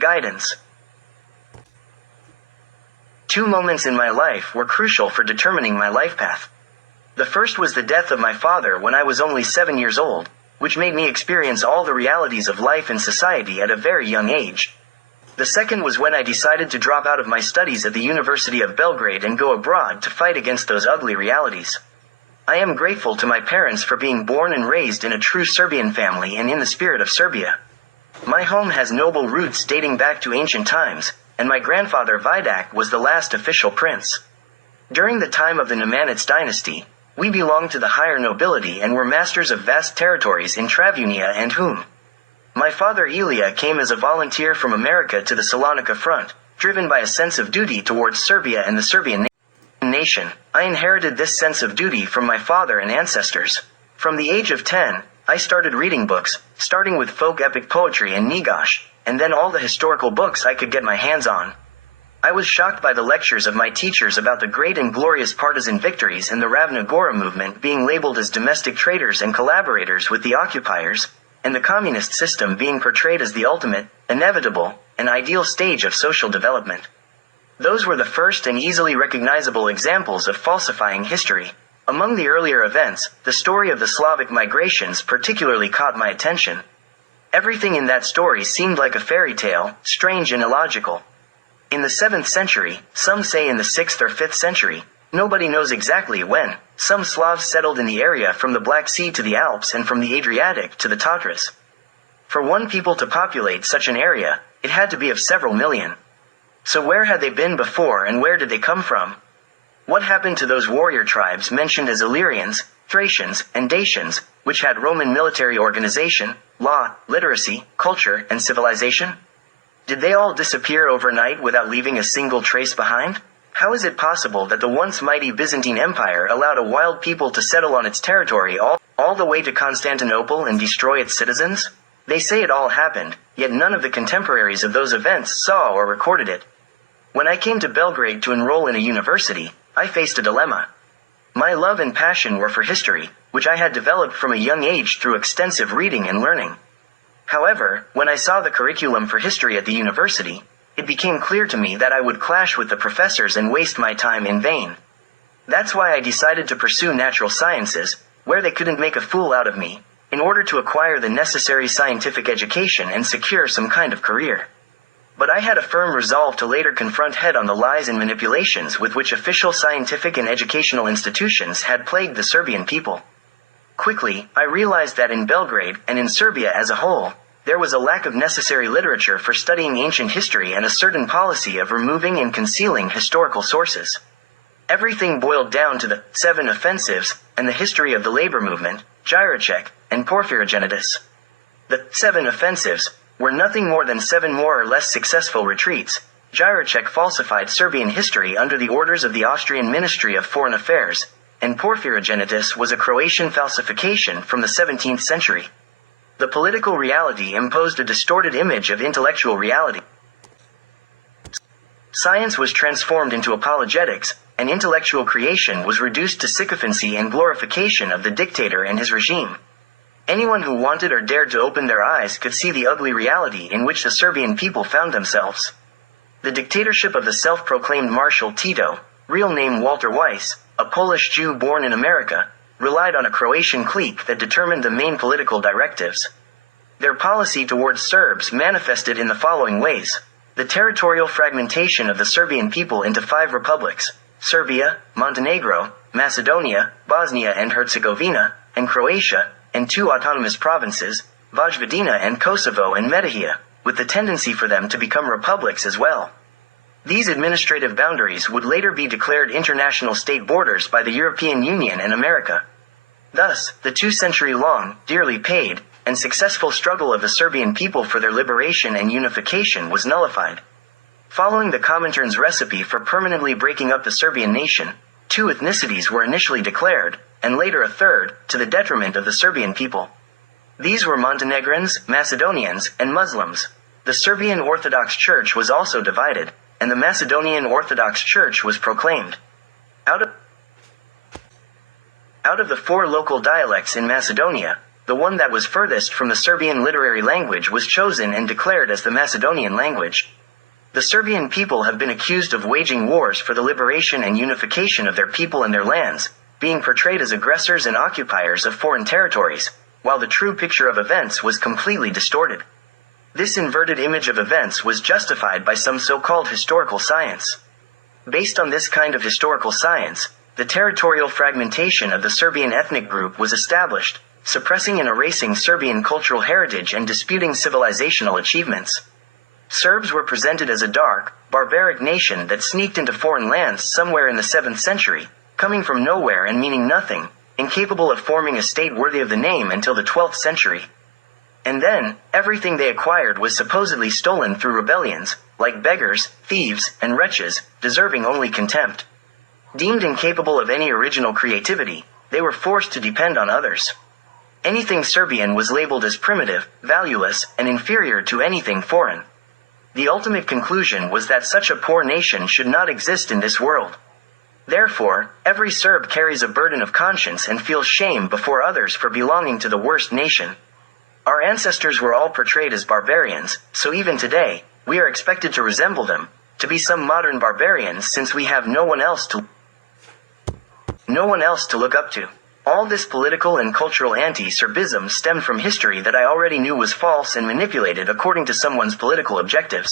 Guidance. Two moments in my life were crucial for determining my life path. The first was the death of my father when I was only 7 years old, which made me experience all the realities of life and society at a very young age. The second was when I decided to drop out of my studies at the University of Belgrade and go abroad to fight against those ugly realities. I am grateful to my parents for being born and raised in a true Serbian family and in the spirit of Serbia. My home has noble roots dating back to ancient times, and my grandfather Vidak was the last official prince. During the time of the Nemanids dynasty, we belonged to the higher nobility and were masters of vast territories in Travunia and Hum. My father Ilija came as a volunteer from America to the Salonika front, driven by a sense of duty towards Serbia and the Serbian nation. I inherited this sense of duty from my father and ancestors. From the age of 10, I started reading books, starting with folk epic poetry and Njegoš, and then all the historical books I could get my hands on. I was shocked by the lectures of my teachers about the great and glorious partisan victories and the Ravna Gora movement being labeled as domestic traitors and collaborators with the occupiers, and the communist system being portrayed as the ultimate, inevitable, and ideal stage of social development. Those were the first and easily recognizable examples of falsifying history. Among the earlier events, the story of the Slavic migrations particularly caught my attention. Everything in that story seemed like a fairy tale, strange and illogical. In the 7th century, some say in the 6th or 5th century, nobody knows exactly when, some Slavs settled in the area from the Black Sea to the Alps and from the Adriatic to the Tatras. For one people to populate such an area, it had to be of several million. So where had they been before and where did they come from? What happened to those warrior tribes mentioned as Illyrians, Thracians, and Dacians, which had Roman military organization, law, literacy, culture, and civilization? Did they all disappear overnight without leaving a single trace behind? How is it possible that the once mighty Byzantine Empire allowed a wild people to settle on its territory all the way to Constantinople and destroy its citizens? They say it all happened, yet none of the contemporaries of those events saw or recorded it. When I came to Belgrade to enroll in a university, I faced a dilemma. My love and passion were for history, which I had developed from a young age through extensive reading and learning. However, when I saw the curriculum for history at the university, it became clear to me that I would clash with the professors and waste my time in vain. That's why I decided to pursue natural sciences, where they couldn't make a fool out of me, in order to acquire the necessary scientific education and secure some kind of career. But I had a firm resolve to later confront head-on the lies and manipulations with which official scientific and educational institutions had plagued the Serbian people. Quickly, I realized that in Belgrade, and in Serbia as a whole, there was a lack of necessary literature for studying ancient history and a certain policy of removing and concealing historical sources. Everything boiled down to the 7 offensives, and the history of the labor movement, Deretić, and Porphyrogenitus. The 7 offensives were nothing more than 7 more or less successful retreats. Deretić falsified Serbian history under the orders of the Austrian Ministry of Foreign Affairs, and Porphyrogenitus was a Croatian falsification from the 17th century. The political reality imposed a distorted image of intellectual reality. Science was transformed into apologetics, and intellectual creation was reduced to sycophancy and glorification of the dictator and his regime. Anyone who wanted or dared to open their eyes could see the ugly reality in which the Serbian people found themselves. The dictatorship of the self-proclaimed Marshal Tito, real name Walter Weiss, a Polish Jew born in America, relied on a Croatian clique that determined the main political directives. Their policy towards Serbs manifested in the following ways: the territorial fragmentation of the Serbian people into 5 republics, Serbia, Montenegro, Macedonia, Bosnia and Herzegovina, and Croatia, and 2 autonomous provinces, Vojvodina and Kosovo and Metohija, with the tendency for them to become republics as well. These administrative boundaries would later be declared international state borders by the European Union and America. Thus, the 2-century-long, dearly paid, and successful struggle of the Serbian people for their liberation and unification was nullified. Following the Comintern's recipe for permanently breaking up the Serbian nation, 2 ethnicities were initially declared, and later a third, to the detriment of the Serbian people. These were Montenegrins, Macedonians, and Muslims. The Serbian Orthodox Church was also divided, and the Macedonian Orthodox Church was proclaimed. Out of the 4 local dialects in Macedonia, the one that was furthest from the Serbian literary language was chosen and declared as the Macedonian language. The Serbian people have been accused of waging wars for the liberation and unification of their people and their lands, being portrayed as aggressors and occupiers of foreign territories, while the true picture of events was completely distorted. This inverted image of events was justified by some so-called historical science. Based on this kind of historical science, the territorial fragmentation of the Serbian ethnic group was established, suppressing and erasing Serbian cultural heritage and disputing civilizational achievements. Serbs were presented as a dark, barbaric nation that sneaked into foreign lands somewhere in the 7th century, coming from nowhere and meaning nothing, incapable of forming a state worthy of the name until the 12th century. And then, everything they acquired was supposedly stolen through rebellions, like beggars, thieves, and wretches, deserving only contempt. Deemed incapable of any original creativity, they were forced to depend on others. Anything Serbian was labeled as primitive, valueless, and inferior to anything foreign. The ultimate conclusion was that such a poor nation should not exist in this world. Therefore, every Serb carries a burden of conscience and feels shame before others for belonging to the worst nation. Our ancestors were all portrayed as barbarians, so even today, we are expected to resemble them, to be some modern barbarians since we have no one else to look up to. All this political and cultural anti-Serbism stemmed from history that I already knew was false and manipulated according to someone's political objectives.